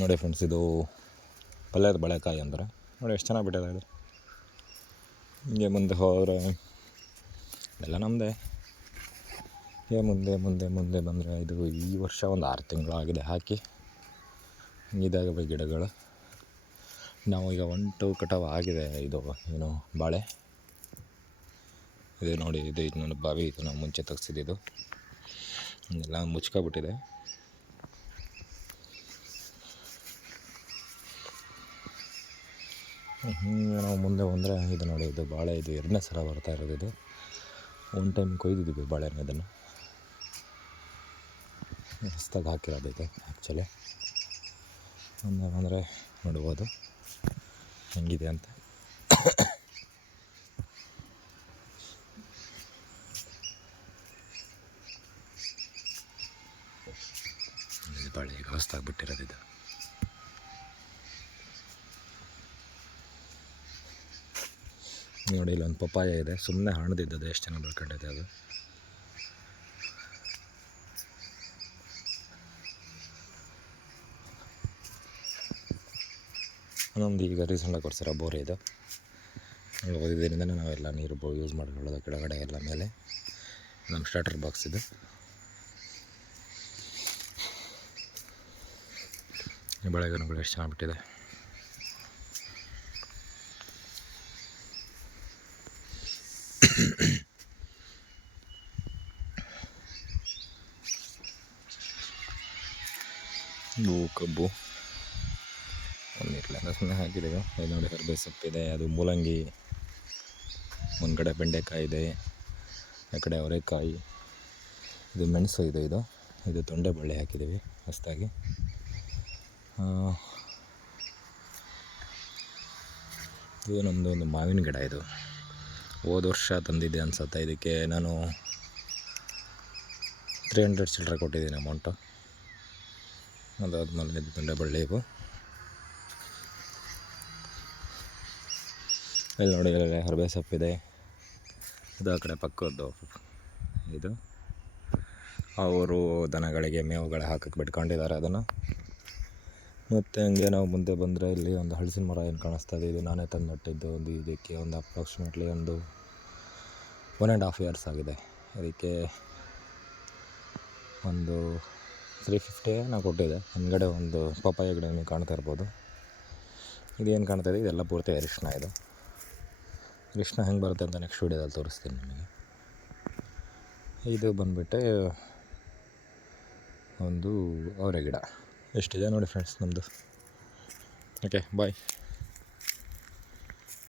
ನೋಡಿ ಫ್ರೆಂಡ್ಸ್ ಇದು ಪಲ್ಯದ ಬಳೆಕಾಯಿ ಅಂದರೆ. ನೋಡಿ ಎಷ್ಟು ಚೆನ್ನಾಗಿ ಬಿಟ್ಟಿದೆ ಇದು. ಹಿಂಗೆ ಮುಂದೆ ಹೋದರೆ, ಎಲ್ಲ ನಮ್ಮದೇ ಹೀಗೆ ಮುಂದೆ ಮುಂದೆ ಮುಂದೆ ಬಂದರೆ ಇದು ಈ ವರ್ಷ ಒಂದು ಆರು ತಿಂಗಳು ಆಗಿದೆ ಹಾಕಿ. ಇದಾಗವೆ ಗಿಡಗಳು. ನಾವು ಈಗ ಒಂಟು ಕಟಾವು ಆಗಿದೆ ಇದು, ಏನು, ಬಾಳೆ. ಇದು ನೋಡಿ, ಇದು ಇದು ನನ್ನ ಬಾವಿ, ಇದು ನಾವು ಮುಂಚೆ ತೆಗ್ಸಿದ್ದು ಎಲ್ಲ ಮುಚ್ಕೊಬಿಟ್ಟಿದೆ ಹಿಂಗೆ ನಾವು ಮುಂದೆ ಬಂದರೆ ಇದು ನೋಡಿ, ಇದು ಬಾಳೆ, ಇದು ಎರಡನೇ ಸಲ ಬರ್ತಾ ಇರೋದು ಇದು. ಒನ್ ಟೈಮ್ ಕೊಯ್ದಿದ್ದೀವಿ ಬಾಳೆನ ಇದನ್ನು. ಹೊಸ್ದಾಗಿ ಹಾಕಿರೋದೈತೆ ಆ್ಯಕ್ಚುಲಿ ಅಂದರೆ ನೋಡ್ಬೋದು, ಹೆಂಗಿದೆ ಅಂತ. ಬಾಳೆ ಈಗ ಹೊಸ್ದಾಗಿ ಬಿಟ್ಟಿರೋದು ನೋಡಿ, ಇಲ್ಲೊಂದು ಪಪ್ಪಾಯ ಇದೆ. ಸುಮ್ಮನೆ ಹಣ್ಣದಿದ್ದದು ಎಷ್ಟು ಚೆನ್ನಾಗಿ ಬೆಳ್ಕೊಂಡಿದೆ ಅದು? ನಮ್ಮದು ಈಗ ರೀಸೆಂಟಾಗಿ ಕೊಡ್ಸಿರೋ ಬೋರ್ ಇದು. ಓದಿದ್ದರಿಂದನೇ ನಾವೆಲ್ಲ ನೀರು ಬೋ ಯೂಸ್ ಮಾಡ್ಕೊಳ್ಳೋದು, ಕೆಳಗಡೆ ಎಲ್ಲ ಮೇಲೆ. ನಮ್ಮ ಸ್ಟಾರ್ಟರ್ ಬಾಕ್ಸ್ ಇದು. ಬೆಳೆಗಳು ಎಷ್ಟು ಚೆನ್ನಾಗಿ ಬಿಟ್ಟಿದೆ. ಇವು ಕಬ್ಬು. ಒಂದಿರಲಿಲ್ಲ ಸುಮ್ಮನೆ ಹಾಕಿದ್ದೇವೆ ಇದು ನೋಡಿ ಕರ್ಬೇ ಸೊಪ್ಪಿದೆ ಅದು ಮೂಲಂಗಿ ಒಂದು ಕಡೆ ಬೆಂಡೆಕಾಯಿ ಇದೆ, ಆ ಕಡೆ ಅವರೆಕಾಯಿ, ಇದು ಮೆಣಸು ಇದೆ ಇದು. ಇದು ತೊಂಡೆ ಬಳ್ಳಿ ಹಾಕಿದ್ದೀವಿ ಹೊಸದಾಗಿ ಇದು ನಮ್ಮದು ಒಂದು ಮಾವಿನ ಗಿಡ ಇದು. ಹೋದ ವರ್ಷ ತಂದಿದ್ದೆ ಅನ್ಸುತ್ತೆ. ಇದಕ್ಕೆ ನಾನು ತ್ರೀ ಹಂಡ್ರೆಡ್ ಚಿಲ್ಲರೆ ಕೊಟ್ಟಿದ್ದೀನಿ ಅಮೌಂಟು ಅದಾದ್ಮೇಲೆ ಇದು ಬಳ್ಳಿ ಇವು ಇಲ್ಲಿ ನೋಡಿ ಹರಬೆ ಸೊಪ್ಪಿದೆ ಇದು ಆ ಕಡೆ ಪಕ್ಕದ್ದು ಇದು. ಅವರು ದನಗಳಿಗೆ ಮೇವುಗಳು ಹಾಕಕ್ಕೆ ಬಿಟ್ಕೊಂಡಿದ್ದಾರೆ ಅದನ್ನು. ಮತ್ತು ಹಂಗೆ ನಾವು ಮುಂದೆ ಬಂದರೆ ಇಲ್ಲಿ ಒಂದು ಹಲಸಿನ ಮರ ಏನು ಕಾಣಿಸ್ತಾ ಇದೆ. ಇದು ನಾನೇ ತಂದು ನೆಟ್ಟಿದ್ದು ಒಂದು ಇದಕ್ಕೆ ಒಂದು ಅಪ್ರಾಕ್ಸಿಮೇಟ್ಲಿ ಒಂದು ಒನ್ ಆ್ಯಂಡ್ ಹಾಫ್ ಇಯರ್ಸ್ ಆಗಿದೆ. ಅದಕ್ಕೆ ಒಂದು ತ್ರೀ ಫಿಫ್ಟಿ ನಾನು ಕೊಟ್ಟಿದ್ದೆ ಹಿಂದ್ಗಡೆ ಒಂದು ಪಪ್ಪಾಯ ಗಿಡ ನೀವು ಕಾಣ್ತಾ ಇರ್ಬೋದು. ಇದೇನು ಕಾಣ್ತಾ ಇದೆ? ಇದೆಲ್ಲ ಪೂರ್ತಿ ಅರಿಶಿನ ಇದು. ಅರಿಶಿನ ಹೆಂಗೆ ಬರುತ್ತೆ ಅಂತ ನೆಕ್ಸ್ಟ್ ವೀಡಿಯೋದಲ್ಲಿ ತೋರಿಸ್ತೀನಿ ನಿಮಗೆ. ಇದು ಬಂದುಬಿಟ್ಟು ಒಂದು ಅವರೆ ಗಿಡ. ಎಷ್ಟಿದೆ ನೋಡಿ ಫ್ರೆಂಡ್ಸ್ ನಮ್ಮದು ಓಕೆ ಬಾಯ್